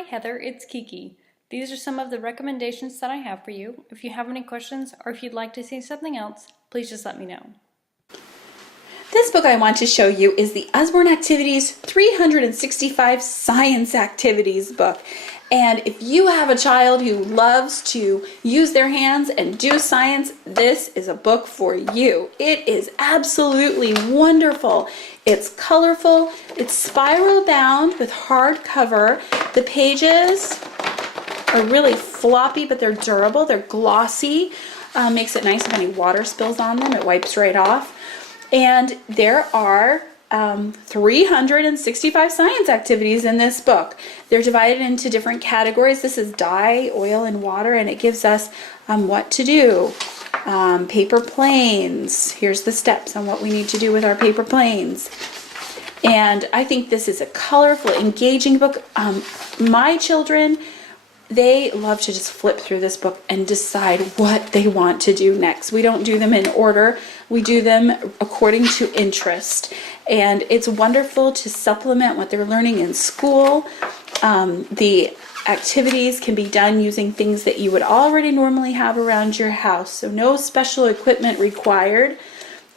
Hi Heather, it's Kiki. These are some of the recommendations that I have for you. If you have any questions or if you'd like to see something else, please just let me know. This book I want to show you is the Usborne Activities 365 Science Activities book. And if you have a child who loves to use their hands and do science, this is a book for you. It is absolutely wonderful. It's colorful, it's spiral bound with hardcover. The pages are really floppy, but they're durable, they're glossy. Makes it nice if any water spills on them, it wipes right off. And there are 365 science activities in this book. They're divided into different categories. This is dye, oil, and water, and it gives us what to do. Paper planes. Here's the steps on what we need to do with our paper planes. And I think this is a colorful, engaging book. My children, they love to just flip through this book and decide what they want to do next. We don't do them in order. We do them according to interest. And it's wonderful to supplement what they're learning in school. The activities can be done using things that you would already normally have around your house. So no special equipment required.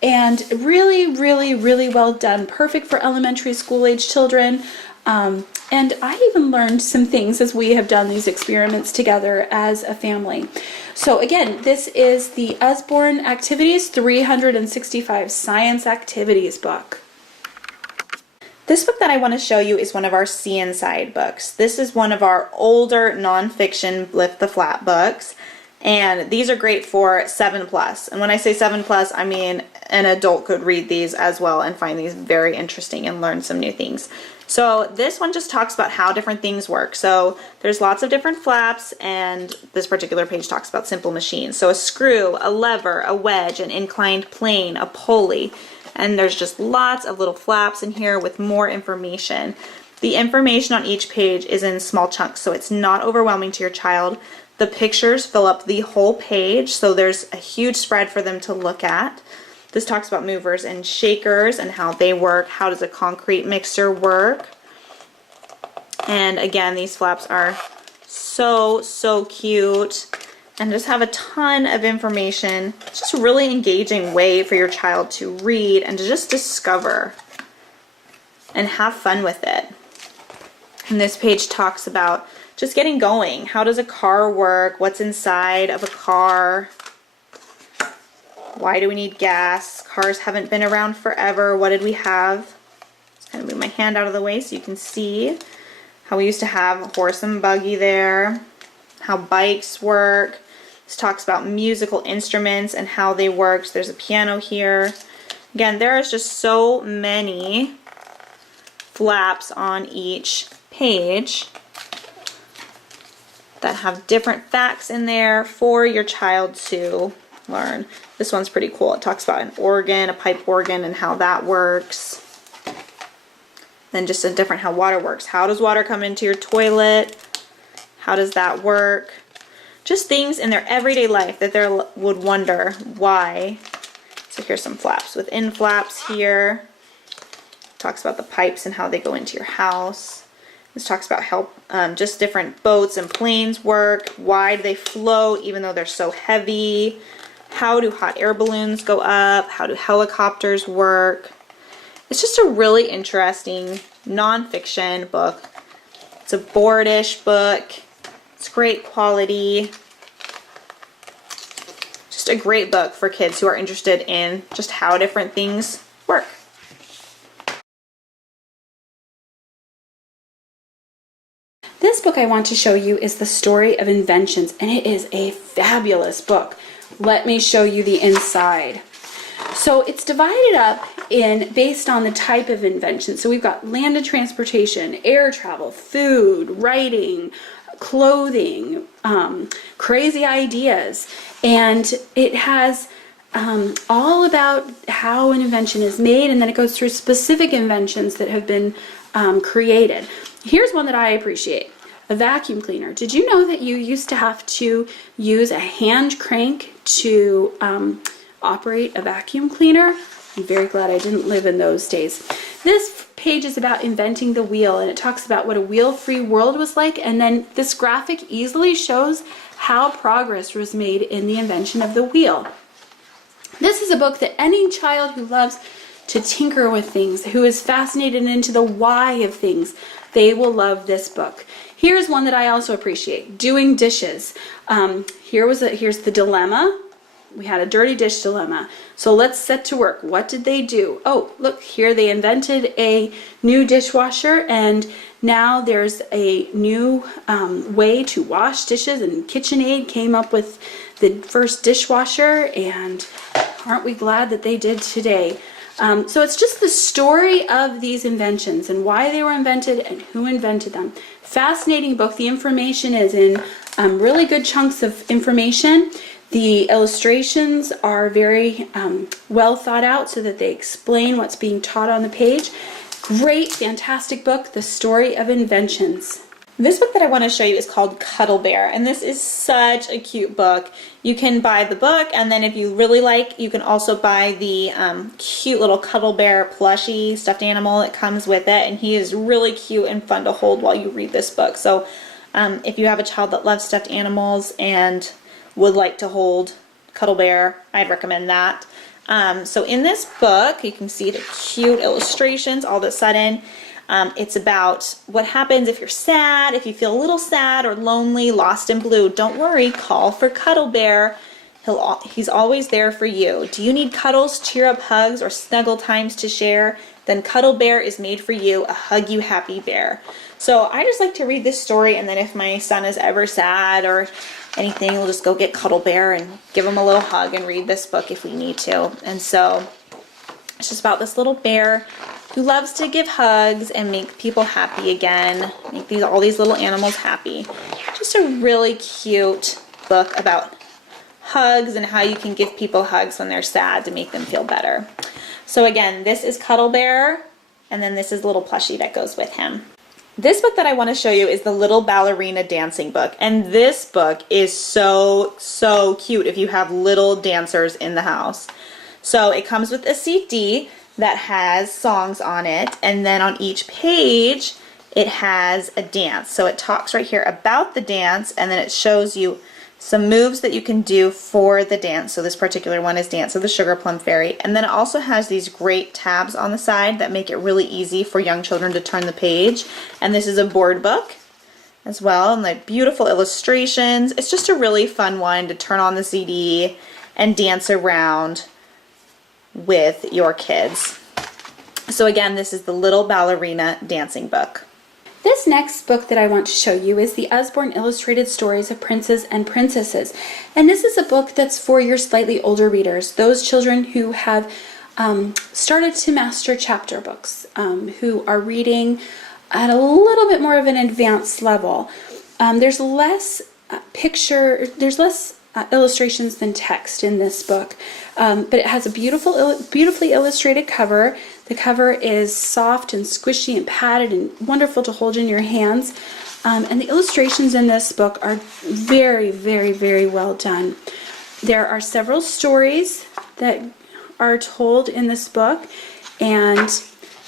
And really, really, really well done. Perfect for elementary school age children. And I even learned some things as we have done these experiments together as a family. So again, this is the Usborne Activities 365 Science Activities book. This book that I want to show you is one of our See Inside books. This is one of our older nonfiction Lift the Flap books. And these are great for 7+. And when I say 7+, I mean an adult could read these as well and find these very interesting and learn some new things. So this one just talks about how different things work. So there's lots of different flaps, and this particular page talks about simple machines. So a screw, a lever, a wedge, an inclined plane, a pulley. And there's just lots of little flaps in here with more information. The information on each page is in small chunks, so it's not overwhelming to your child. The pictures fill up the whole page, so there's a huge spread for them to look at. This talks about movers and shakers and how they work. How does a concrete mixer work? And again, these flaps are so cute and just have a ton of information. It's just a really engaging way for your child to read and to just discover and have fun with it. And this page talks about just getting going. How does a car work? What's inside of a car? Why do we need gas? Cars haven't been around forever. What did we have? Just kind of move my hand out of the way so you can see how we used to have a horse and buggy there. How bikes work. This talks about musical instruments and how they work. So there's a piano here. Again, there is just so many flaps on each page that have different facts in there for your child to learn. This one's pretty cool. It talks about an organ, a pipe organ, and how that works. Then just a different how water works. How does water come into your toilet? How does that work? Just things in their everyday life that they would wonder why. So here's some flaps. Within flaps here, talks about the pipes and how they go into your house. This talks about how just different boats and planes work. Why do they float even though they're so heavy? How do hot air balloons go up? How do helicopters work? It's just a really interesting nonfiction book. It's a boardish book. It's great quality. Just a great book for kids who are interested in just how different things work. This book I want to show you is The Story of Inventions, and it is a fabulous book. Let me show you the inside. So it's divided up based on the type of invention. So we've got land and transportation, air travel, food, writing, clothing, crazy ideas, and it has all about how an invention is made, and then it goes through specific inventions that have been created. Here's one that I appreciate. A vacuum cleaner. Did you know that you used to have to use a hand crank to operate a vacuum cleaner? I'm very glad I didn't live in those days. This page is about inventing the wheel, and it talks about what a wheel-free world was like, and then this graphic easily shows how progress was made in the invention of the wheel. This is a book that any child who loves to tinker with things, who is fascinated into the why of things, they will love this book. Here's one that I also appreciate, Doing Dishes. Here's the dilemma. We had a dirty dish dilemma. So let's set to work. What did they do? Oh, look here, they invented a new dishwasher, and now there's a new way to wash dishes, and KitchenAid came up with the first dishwasher, and aren't we glad that they did today? So it's just the story of these inventions and why they were invented and who invented them. Fascinating book. The information is in really good chunks of information. The illustrations are very well thought out so that they explain what's being taught on the page. Great, fantastic book, The Story of Inventions. This book that I want to show you is called Cuddle Bear, and this is such a cute book. You can buy the book, and then if you really like, you can also buy the cute little Cuddle Bear plushie stuffed animal that comes with it, and he is really cute and fun to hold while you read this book. So if you have a child that loves stuffed animals and would like to hold Cuddle Bear, I'd recommend that. So in this book, you can see the cute illustrations all of a sudden. It's about what happens if you're sad, if you feel a little sad or lonely, lost in blue. Don't worry, call for Cuddle Bear. He's always there for you. Do you need cuddles, cheer up hugs, or snuggle times to share? Then Cuddle Bear is made for you, a hug you happy bear. So I just like to read this story, and then if my son is ever sad or anything, we'll just go get Cuddle Bear and give him a little hug and read this book if we need to. And so it's just about this little bear who loves to give hugs and make people happy again, make all these little animals happy. Just a really cute book about hugs and how you can give people hugs when they're sad to make them feel better. So again, this is Cuddle Bear, and then this is the little plushie that goes with him. This book that I want to show you is the Little Ballerina Dancing book, and this book is so cute if you have little dancers in the house. So it comes with a CD that has songs on it, and then on each page it has a dance. So it talks right here about the dance, and then it shows you some moves that you can do for the dance. So this particular one is Dance of the Sugar Plum Fairy, and then it also has these great tabs on the side that make it really easy for young children to turn the page. And this is a board book as well, and like beautiful illustrations. It's just a really fun one to turn on the CD and dance around with your kids. So again, this is the Little Ballerina Dancing book. This next book that I want to show you is the Usborne Illustrated Stories of Princes and Princesses. And this is a book that's for your slightly older readers, those children who have started to master chapter books, who are reading at a little bit more of an advanced level. There's less illustrations than text in this book, but it has a beautifully illustrated cover. The cover is soft and squishy and padded and wonderful to hold in your hands, and the illustrations in this book are very, very, very well done. There are several stories that are told in this book, and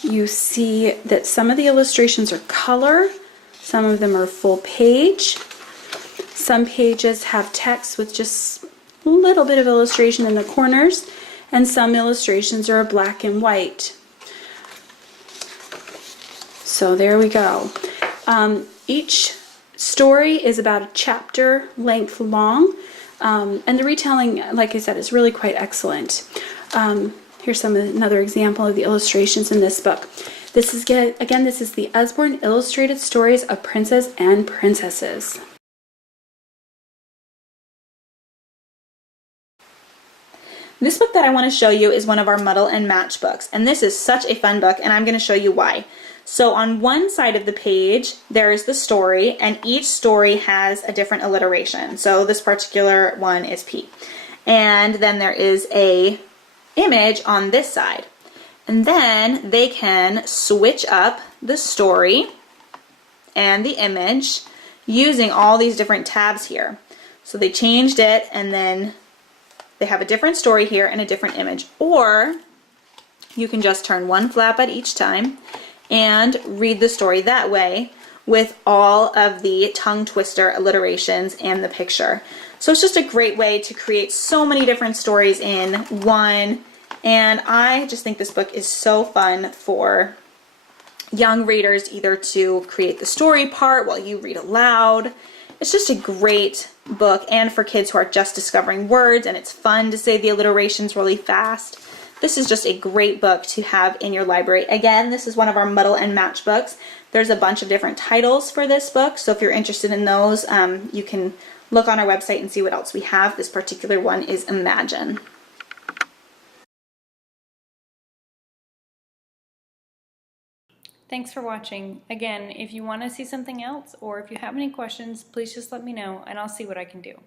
you see that some of the illustrations are color, some of them are full page. Some pages have text with just a little bit of illustration in the corners, and some illustrations are black and white. So there we go. Each story is about a chapter length long, and the retelling, like I said, is really quite excellent. Here's another example of the illustrations in this book. This is the Usborne Illustrated Stories of Princes and Princesses. This book that I want to show you is one of our Muddle and Match books, and this is such a fun book, and I'm going to show you why. So on one side of the page there is the story, and each story has a different alliteration. So this particular one is P. And then there is a image on this side. And then they can switch up the story and the image using all these different tabs here. So they changed it, and then they have a different story here and a different image. Or You can just turn one flap at each time and read the story that way with all of the tongue twister alliterations and the picture. So it's just a great way to create so many different stories in one, and I just think this book is so fun for young readers, either to create the story part while you read aloud. It's just a great book, and for kids who are just discovering words and it's fun to say the alliterations really fast. This is just a great book to have in your library. Again, this is one of our muddle and match books. There's a bunch of different titles for this book, so if you're interested in those, you can look on our website and see what else we have. This particular one is Imagine. Thanks for watching. Again, if you want to see something else or if you have any questions, please just let me know and I'll see what I can do.